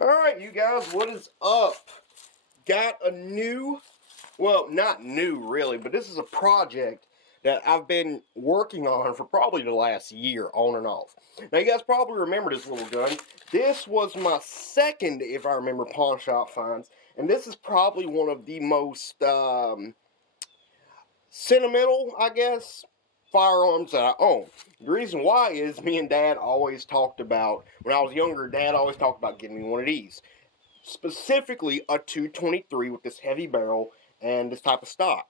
Alright, you guys, what is up? Got a new, well, not new really, but this is a project that I've been working on for probably the last year, on and off. Now, you guys probably remember this little gun. This was my second, if I remember, pawn shop finds, and this is probably one of the most, sentimental, I guess, firearms that I own. The reason why is me and Dad always talked about, when I was younger, Dad always talked about getting me one of these. Specifically a 223 with this heavy barrel and this type of stock.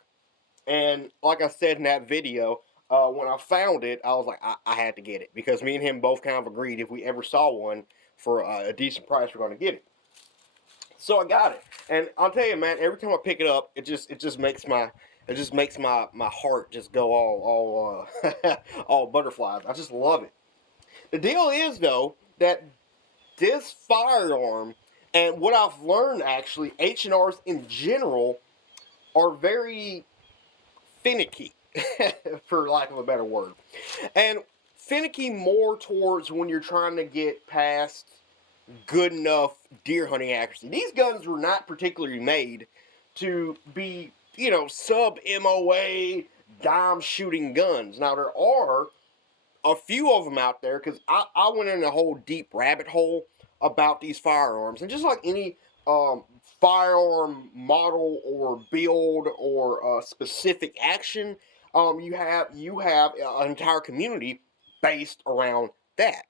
And like I said in that video, when I found it, I was like, I had to get it because me and him both kind of agreed if we ever saw one for a decent price, we're going to get it. So I got it, and I'll tell you, man, every time I pick it up, it just makes my heart just go all all butterflies. I just love it. The deal is though that this firearm, and what I've learned actually, H&Rs in general are very finicky, for lack of a better word. And finicky more towards when you're trying to get past good enough deer hunting accuracy. These guns were not particularly made to be, sub MOA dime shooting guns. Now there are a few of them out there because I went in a whole deep rabbit hole about these firearms, and just like any firearm model or build or specific action, you have an entire community based around that.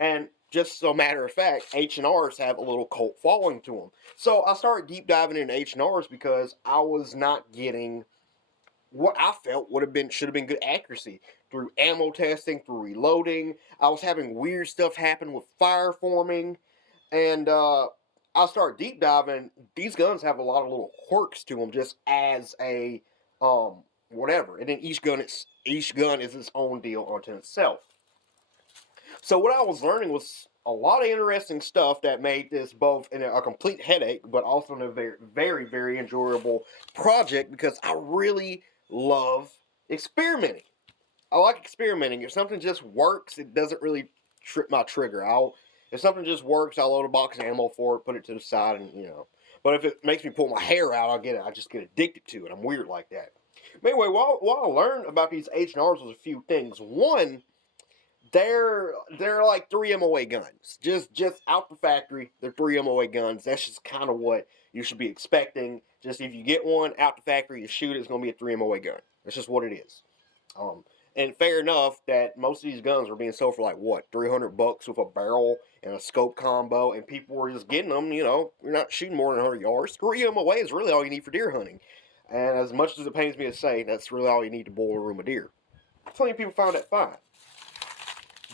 And just so matter of fact, H&Rs have a little cult following to them. So I started deep diving into H&Rs because I was not getting what I felt should have been good accuracy through ammo testing, through reloading. I was having weird stuff happen with fire forming, and I started deep diving. These guns have a lot of little quirks to them, just as a whatever. And then each gun is its own deal unto itself. So what I was learning was a lot of interesting stuff that made this both a complete headache, but also a very, very, very enjoyable project because I really love experimenting. I like experimenting. If something just works, it doesn't really trip my trigger. If something just works, I'll load a box of ammo for it, put it to the side, and But if it makes me pull my hair out, I just get addicted to it. I'm weird like that. But anyway, what I learned about these H&Rs was a few things. One, they're like 3 MOA guns. Just out the factory, they're 3 MOA guns. That's just kind of what you should be expecting. Just if you get one out the factory, you shoot it, it's going to be a 3 MOA gun. That's just what it is. And fair enough that most of these guns are being sold for like what, $300 with a barrel and a scope combo, and people were just getting them. You're not shooting more than 100 yards. 3 MOA is really all you need for deer hunting. And as much as it pains me to say, that's really all you need to boil a room of deer. Plenty of people found that fine.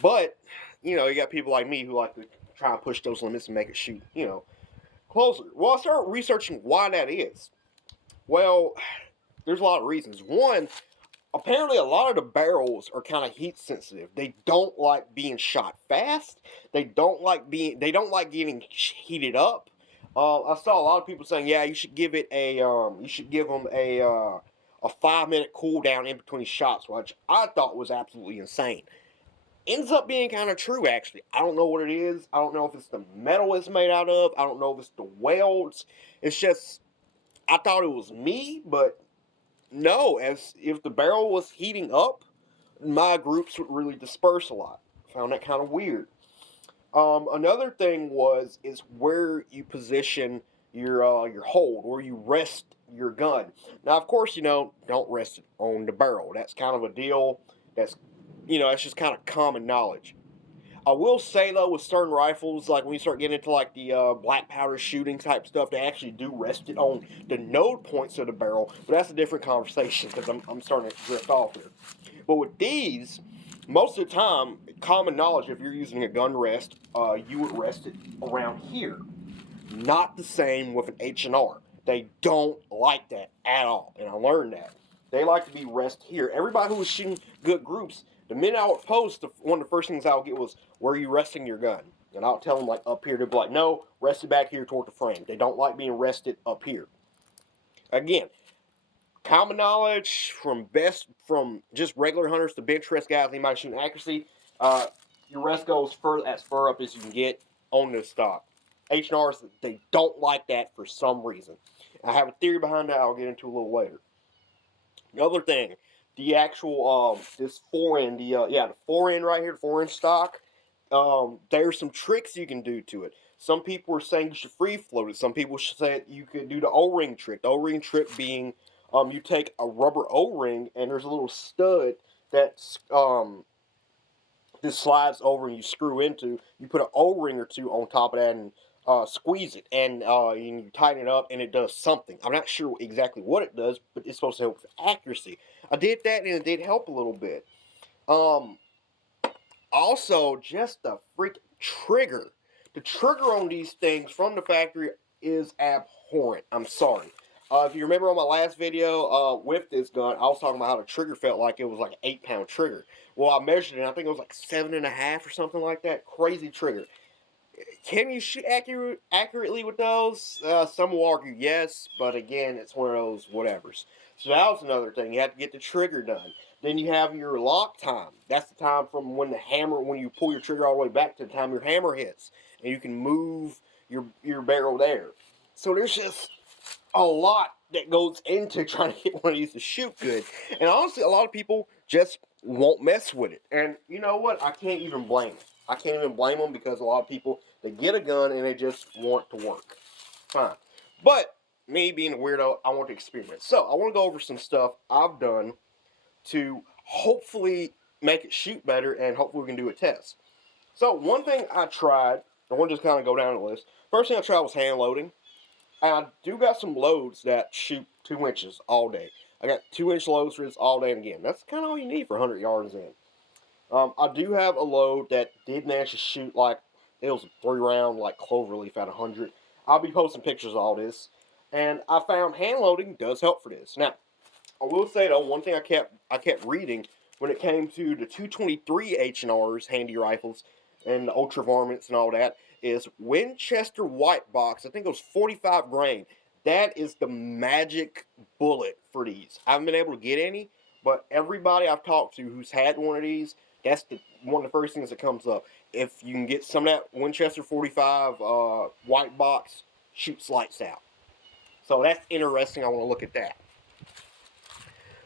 But, you got people like me who like to try and push those limits and make it shoot, closer. Well, I started researching why that is. Well, there's a lot of reasons. One, apparently a lot of the barrels are kind of heat sensitive. They don't like being shot fast. They don't like getting heated up. I saw a lot of people saying, yeah, you should give them a 5-minute cool down in between shots, which I thought was absolutely insane. Ends up being kind of true, actually. I don't know what it is. I don't know if it's the metal it's made out of. I don't know if it's the welds. It's just, I thought it was me, but no. As if the barrel was heating up, my groups would really disperse a lot. Found that kind of weird. Another thing is where you position your hold, where you rest your gun. Now, of course, don't rest it on the barrel. That's kind of a deal that's it's just kind of common knowledge. I will say though, with certain rifles, like when you start getting into like the black powder shooting type stuff, they actually do rest it on the node points of the barrel. But that's a different conversation because I'm starting to drift off here. But with these, most of the time, common knowledge, if you're using a gun rest, you would rest it around here. Not the same with an H&R. They don't like that at all, and I learned that. They like to be rest here. Everybody who was shooting good groups, the minute I would post, one of the first things I would get was, where are you resting your gun? And I'll tell them, like, up here. They'll be like, no, rest it back here toward the frame. They don't like being rested up here. Again, common knowledge from just regular hunters to bench rest guys, anybody shooting accuracy, your rest goes as far up as you can get on this stock. H&Rs, they don't like that for some reason. I have a theory behind that I'll get into a little later. The other thing, the actual, this forend, the forend right here, the forend stock, there's some tricks you can do to it. Some people are saying you should free float it. Some people say you could do the O-ring trick. The O-ring trick being, you take a rubber O-ring and there's a little stud that's, this slides over and you screw into. You put an O-ring or two on top of that and squeeze it, and you tighten it up, and it does something. I'm not sure exactly what it does, but it's supposed to help with accuracy. I did that, and it did help a little bit. Also, just the freaking trigger. The trigger on these things from the factory is abhorrent. I'm sorry. If you remember on my last video with this gun, I was talking about how the trigger felt like it was like an 8-pound trigger. Well, I measured it, and I think it was like 7.5 or something like that. Crazy trigger. Can you shoot accurately with those? Some will argue yes, but again, it's one of those whatevers. So that was another thing. You have to get the trigger done. Then you have your lock time. That's the time from when you pull your trigger all the way back to the time your hammer hits, and you can move your barrel there. So there's just a lot that goes into trying to get one of these to shoot good. And honestly, a lot of people just won't mess with it. And you know what? I can't even blame them. I can't even blame them, because a lot of people, they get a gun and they just want to work. Fine. But me being a weirdo, I want to experiment. So I want to go over some stuff I've done to hopefully make it shoot better, and hopefully we can do a test. So one thing I tried, I want to just kind of go down the list. First thing I tried was hand loading. And I do got some loads that shoot 2 inches all day. I got 2-inch loads for this all day, and again, that's kind of all you need for 100 yards in. I do have a load that did manage to shoot like, it was a 3-round like cloverleaf at 100. I'll be posting pictures of all this. And I found hand loading does help for this. Now, I will say though, one thing I kept reading when it came to the 223 H&Rs, Handi rifles, and the ultra varmints and all that, is Winchester white box. I think it was 45 grain. That is the magic bullet for these. I haven't been able to get any, but everybody I've talked to who's had one of these, that's one of the first things that comes up. If you can get some of that Winchester 45 white box, shoots lights out. So that's interesting. I want to look at that.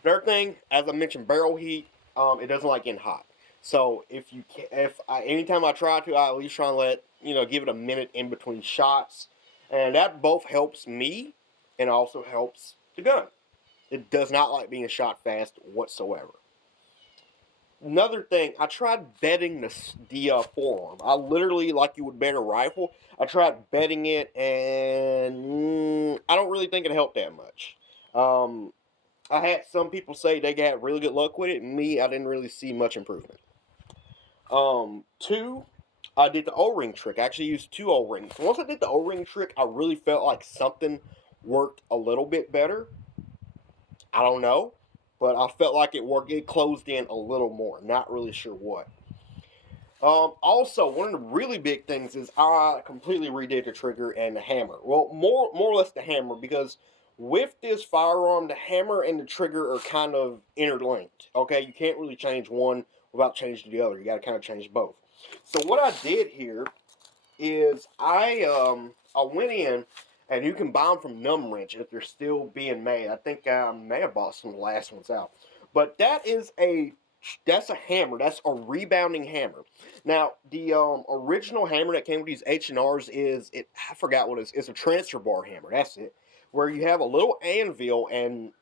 Another thing, as I mentioned, barrel heat. It doesn't like getting hot. So anytime I try to, I at least try and give it a minute in between shots, and that both helps me and also helps the gun. It does not like being shot fast whatsoever. Another thing, I tried bedding the forearm. I literally, like you would bed a rifle, I tried bedding it, and I don't really think it helped that much. I had some people say they got really good luck with it, and me, I didn't really see much improvement. 2, I did the O-ring trick. I actually used 2 O-rings. Once I did the O-ring trick, I really felt like something worked a little bit better. I don't know, but I felt like it worked. It closed in a little more. Not really sure what. Also, one of the really big things is I completely redid the trigger and the hammer. Well, more or less the hammer, because with this firearm, the hammer and the trigger are kind of interlinked. Okay, you can't really change one without changing the other. You got to kind of change both. So what I did here is I went in, and you can buy them from Numb Wrench if they're still being made. I think I may have bought some of the last ones out. But that's a hammer. That's a rebounding hammer. Now, the original hammer that came with these H&Rs I forgot what it is. It's a transfer bar hammer. That's it. Where you have a little anvil, and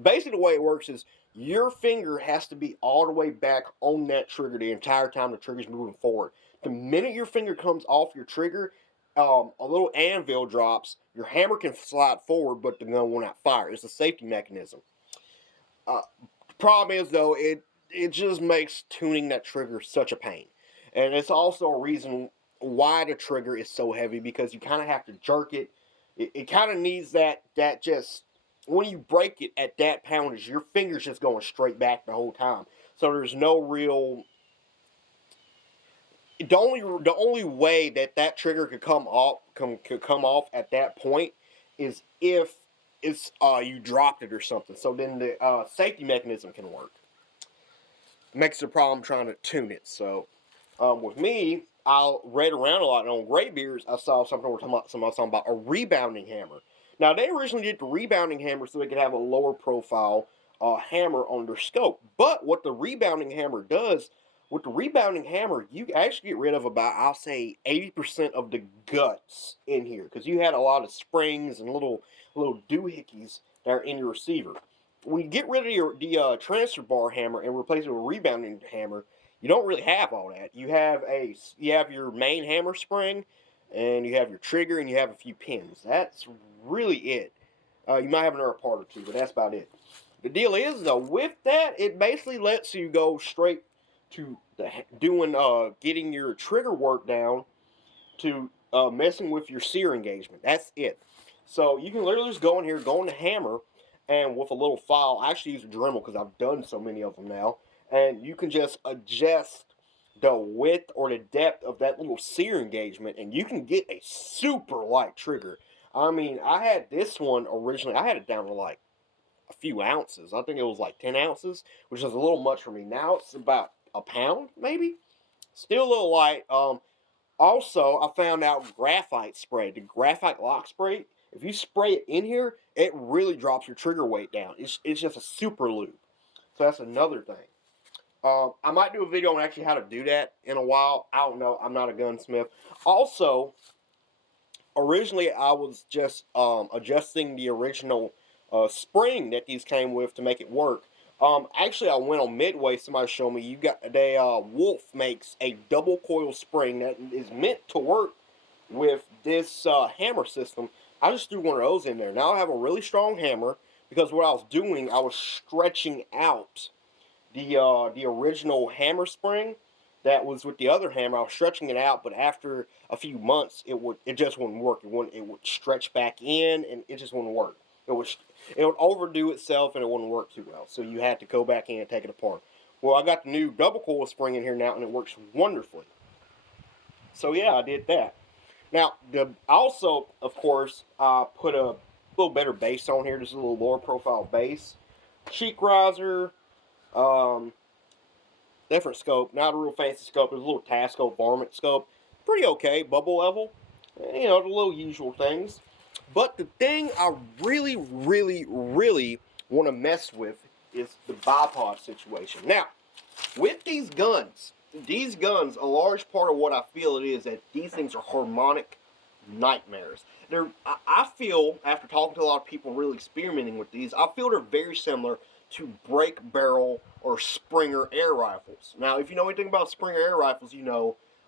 basically the way it works is your finger has to be all the way back on that trigger the entire time the trigger's moving forward. The minute your finger comes off your trigger, a little anvil drops. Your hammer can slide forward, but the gun will not fire. It's a safety mechanism. The problem is, though, it just makes tuning that trigger such a pain. And it's also a reason why the trigger is so heavy, because you kind of have to jerk it. It kind of needs that just, when you break it at that poundage, your finger's just going straight back the whole time. So there's no real... The only way that trigger could come off at that point is if you dropped it or something. So then the safety mechanism can work. Makes it a problem trying to tune it. So with me, I read around a lot, and on Graybeards, I saw something where somebody talking about a rebounding hammer. Now, they originally did the rebounding hammer so they could have a lower profile hammer on their scope. But what the rebounding hammer does, with the rebounding hammer, you actually get rid of about, I'll say, 80% of the guts in here, because you had a lot of springs and little doohickeys that are in your receiver. When you get rid of the transfer bar hammer and replace it with a rebounding hammer, you don't really have all that. You have your main hammer spring, and you have your trigger, and you have a few pins. That's really it. You might have another part or two, but that's about it. The deal is, though, with that, it basically lets you go straight to getting your trigger work down to messing with your sear engagement. That's it. So you can literally just go in here, go in the hammer, and with a little file, I actually use a Dremel because I've done so many of them now, and you can just adjust the width or the depth of that little sear engagement, and you can get a super light trigger. I mean, I had this one originally, I had it down to like a few ounces. I think it was like 10 ounces, which is a little much for me. Now it's about a pound, maybe. Still a little light. Also, I found out graphite spray, the graphite lock spray, if you spray it in here, it really drops your trigger weight down. It's just a super lube. So that's another thing. I might do a video on actually how to do that in a while. I don't know. I'm not a gunsmith. Also, originally I was just adjusting the original spring that these came with to make it work. Actually, I went on Midway. Somebody showed me Wolf makes a double coil spring that is meant to work with this hammer system. I just threw one of those in there. Now I have a really strong hammer because what I was doing, I was stretching out the original hammer spring that was with the other hammer. I was stretching it out, but after a few months, it just wouldn't work. It would stretch back in, and it just wouldn't work. It would overdo itself, and it wouldn't work too well. So you had to go back in and take it apart. Well, I got the new double coil spring in here now, and it works wonderfully. So yeah, I did that. Now, also, of course, I put a little better base on here. Just a little lower profile base. Cheek riser. Different scope. Not a real fancy scope. There's a little task scope, varmint scope. Pretty okay. Bubble level. You know, the little usual things. But the thing I really, really, really want to mess with is the bipod situation. Now, with these guns, a large part of what I feel it is that these things are harmonic nightmares. I feel, after talking to a lot of people really experimenting with these, I feel they're very similar to break barrel or Springer air rifles. Now, if you know anything about Springer air rifles, you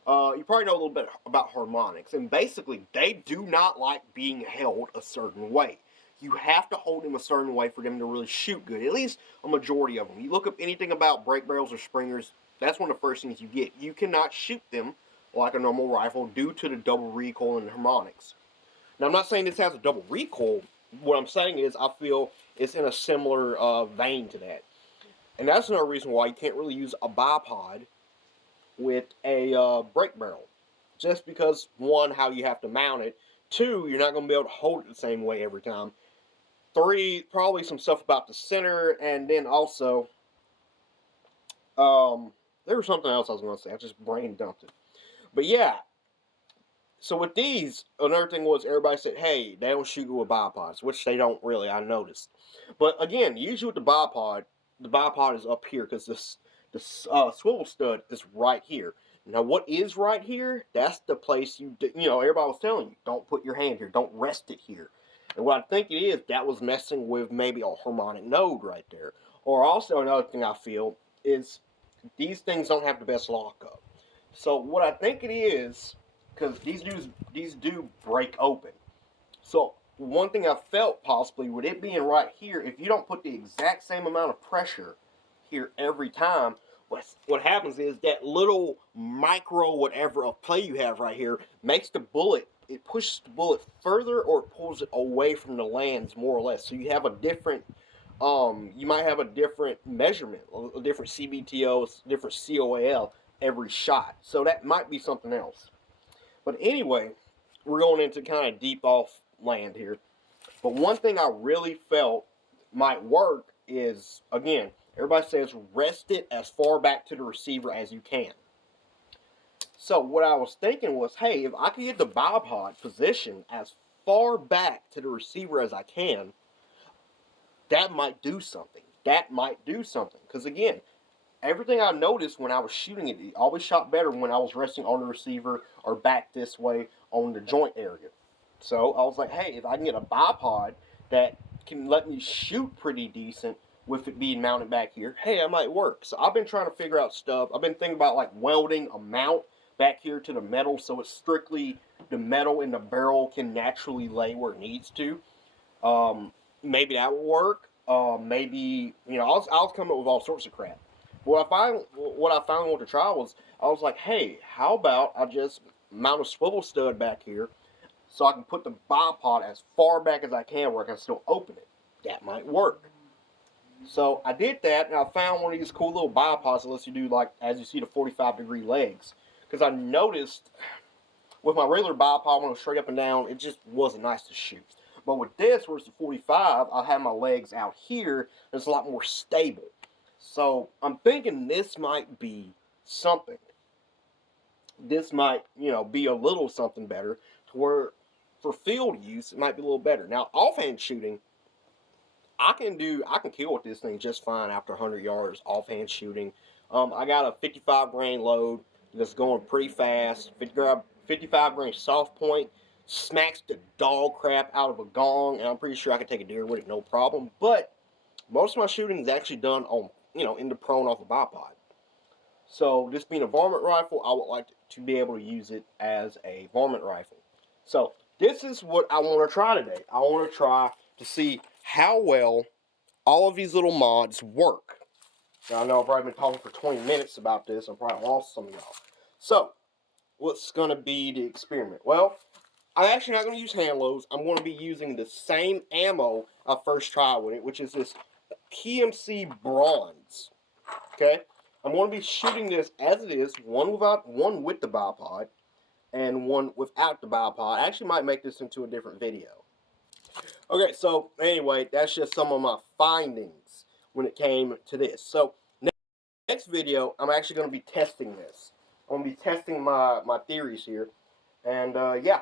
probably know a little bit about Harmonics. And basically, they do not like being held a certain way. You have to hold them a certain way for them to really shoot good. At least a majority of them. You look up anything about break barrels or Springers, that's one of the first things you get. You cannot shoot them like a normal rifle due to the double recoil and Harmonics. Now, I'm not saying this has a double recoil. What I'm saying is I feel it's in a similar vein to that. And that's another reason why you can't really use a bipod with a break barrel. Just because, one, how you have to mount it. Two, you're not going to be able to hold it the same way every time. Three, probably some stuff about the center. And then also, there was something else I was going to say. I just brain dumped it. But yeah. So with these, another thing was everybody said, hey, they don't shoot with bipods, which they don't really, I noticed. But again, usually with the bipod is up here because the swivel stud is right here. Now, what is right here? That's the place everybody was telling you, don't put your hand here, don't rest it here. And what I think it is, that was messing with maybe a harmonic node right there. Or also another thing I feel is these things don't have the best lockup. So what I think it is, because these do break open. So one thing I felt possibly with it being right here, if you don't put the exact same amount of pressure here every time, what happens is that little micro whatever of play you have right here makes the bullet, it pushes the bullet further or it pulls it away from the lands more or less. So you have a different, you might have a different measurement, a different CBTO, different COAL every shot. So that might be something else. But anyway, we're going into kind of deep off land here. But one thing I really felt might work is, again, everybody says rest it as far back to the receiver as you can. So what I was thinking was, hey, if I could get the bipod positioned as far back to the receiver as I can, that might do something. That might do something. Because again, everything I noticed when I was shooting it, it always shot better when I was resting on the receiver or back this way on the joint area. So I was like, hey, if I can get a bipod that can let me shoot pretty decent with it being mounted back here, hey, that might work. So I've been trying to figure out stuff. I've been thinking about like welding a mount back here to the metal so it's strictly the metal in the barrel can naturally lay where it needs to. Maybe that will work. Maybe, you know, I was coming up with all sorts of crap. What I finally wanted to try was, I was like, hey, how about I just mount a swivel stud back here so I can put the bipod as far back as I can where I can still open it. That might work. So I did that, and I found one of these cool little bipods that lets you do, like, as you see, the 45-degree legs. Because I noticed with my regular bipod, when it was straight up and down, it just wasn't nice to shoot. But with this, where it's the 45, I have my legs out here, and it's a lot more stable. So I'm thinking this might be something. This might, you know, be a little something better to where for field use it might be a little better. Now, offhand shooting, I can kill with this thing just fine after 100 yards offhand shooting. I got a 55 grain load that's going pretty fast. 55 grain soft point smacks the dog crap out of a gong, and I'm pretty sure I can take a deer with it no problem. But most of my shooting is actually done on, you know, in the prone off a bipod. So this being a varmint rifle, I would like to be able to use it as a varmint rifle. So this is what I want to try today. I want to try to see how well all of these little mods work. Now, I know I've already been talking for 20 minutes about this. I probably lost some of y'all. So, what's going to be the experiment? Well, I'm actually not going to use hand loads. I'm going to be using the same ammo I first tried with it, which is this PMC Bronze. Okay? I'm going to be shooting this as it is, one with the bipod, and one without the bipod. I actually might make this into a different video. Okay, so anyway, that's just some of my findings when it came to this. So next video, I'm actually going to be testing this. I'm going to be testing my theories here. And yeah.